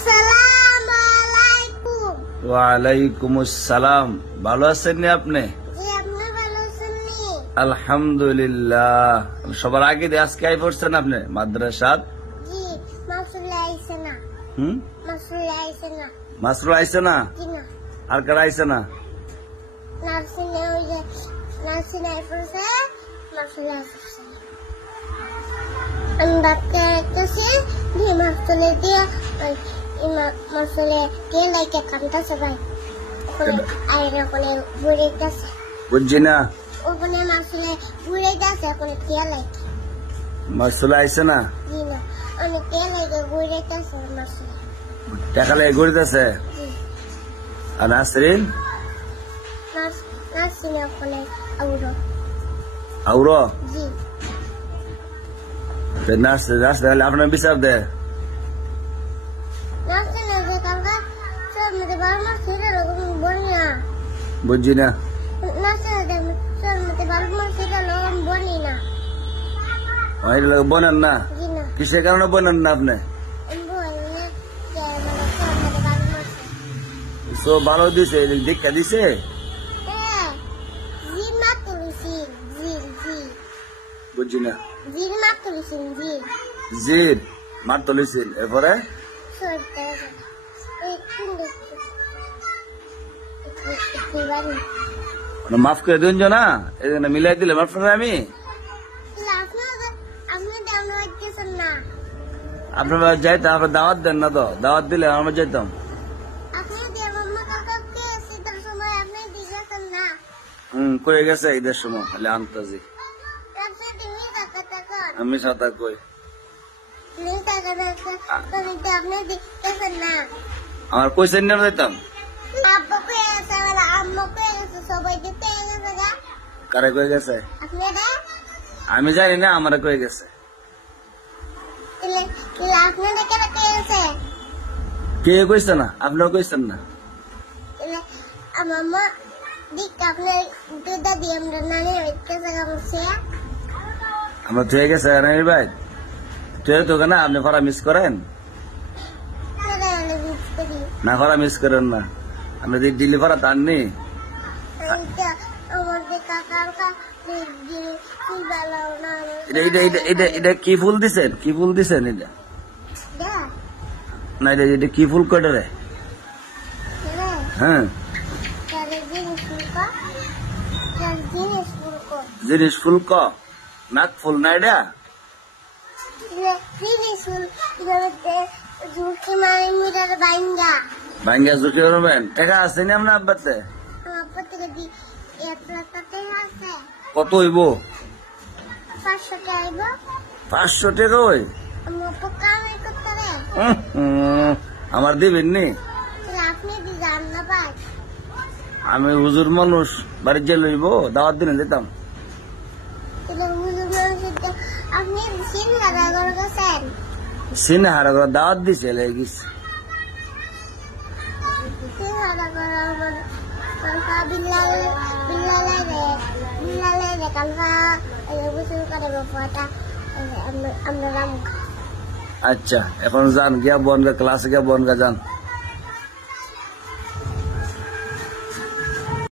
আসসালামু আলাইকুম। ওয়ালাইকুম আসসালাম। ভালো আছেন নি আপনি? জি, আপনি ভালো আছেন নি? আলহামদুলিল্লাহ। সবার আগে দিয়ে আজকে আই পড়ছেন আপনি মাদ্রাসাত? জি, মাসুল আইছে না। মাসুল আইছে না। মাসরুর আইছে না? জি না। আর কারা আইছে না? নার্সিনে ওই যে নার্সিনে আইছে, মাসুল আইছে না। আমি ডাক্তার একটাছি, দিয়ে মাসুলে দিয়ে মাসুলে কে লাইকে কামতাছে ভাই। ওখানে আইনে ওখানে ঘুরেইতেছে। বুঝছি না। ওখানে মাসুলে ঘুরেইতেছে, ওখানে কে লাইকে। মাসুল আইছে না? জি না, আমি কে লাইকে ঘুরেইতেছে মাসুলে। টাকা লাগে ঘুরতেছে। জি। আর নাসরিন? নার্সিনে ওখানে আউরো। আউরো? জি। নাসরিন আপনার বিচার দে। নার্সিনে যে কালকা সব মধ্যে বারবার ছিল লোক বলি না। বুঝছি না। নার্সিনে সব মধ্যে বারবার ছিল লোক বলি না। বনেন না? জি না। কিসের কারণে বনেন না আপনি? বলি না যে সব মধ্যে বারবার সো ভালো দিছে, দীক্ষা দিছে? জি মা তুলসী, জি জি। বুঝছি না। জি মা তুলসী, জি। জির মার তুলিছেন, এরপরে সরতে এই কিন্তু মাফ করে দিন না, এই জন্য মিলাই দিলে মাফ করে আমি। আপনার যাইতাম, আপনার দাওয়াত দেন না তো, দাওয়াত দিলে আমরা যাইতাম। কয়ে গেছে ঈদের সময় খালি আনতাজি। আমি সাঁতা কই আমার কইছেন না যাইতাম। কারে কয়ে গেছে? আমি জানি না, আমার কয়ে গেছে। কে কইছে না? আপনার কইছেন না? আমার থুয়ে গেছে রানীর ভাই, থুয়ে তো না আপনি ফরা মিস করেন না? ফরা মিস করেন না, আপনি দিল্লি ফরা টাননি। এটা কি ফুল দিছেন? কি ফুল দিছেন এটা? না এটা কি ফুল কটে রে? হ্যাঁ, জিনিস ফুল ক নাক ফুল না এটা? ভাঙ্গা ঝুঁকি করবেন? টাকা আছে না আপনার আব্বাতে? কত হইব? 500 টাকা হই। আমার দিবেন নি? আমি হুজুর মানুষ, বাড়ির যে লইব দাওয়াত দিনে দিতাম। সিনহারা করে দাওয়াত দিছে লেগিস। আচ্ছা, এখন যান গিয়া বনগা ক্লাসে গিয়া বনগা যান।